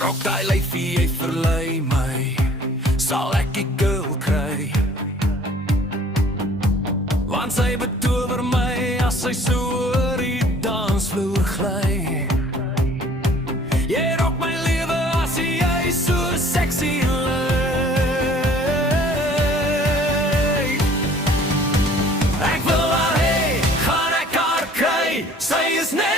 Rok daai lyfie, jy verlei my, sal ek die girl kry. Want sy betower my as sy so oor die dansvloer gly. Jy rok my lewe as jy so sexy lyk. Ek wil haar hê, gaan ek haar kry, sy is net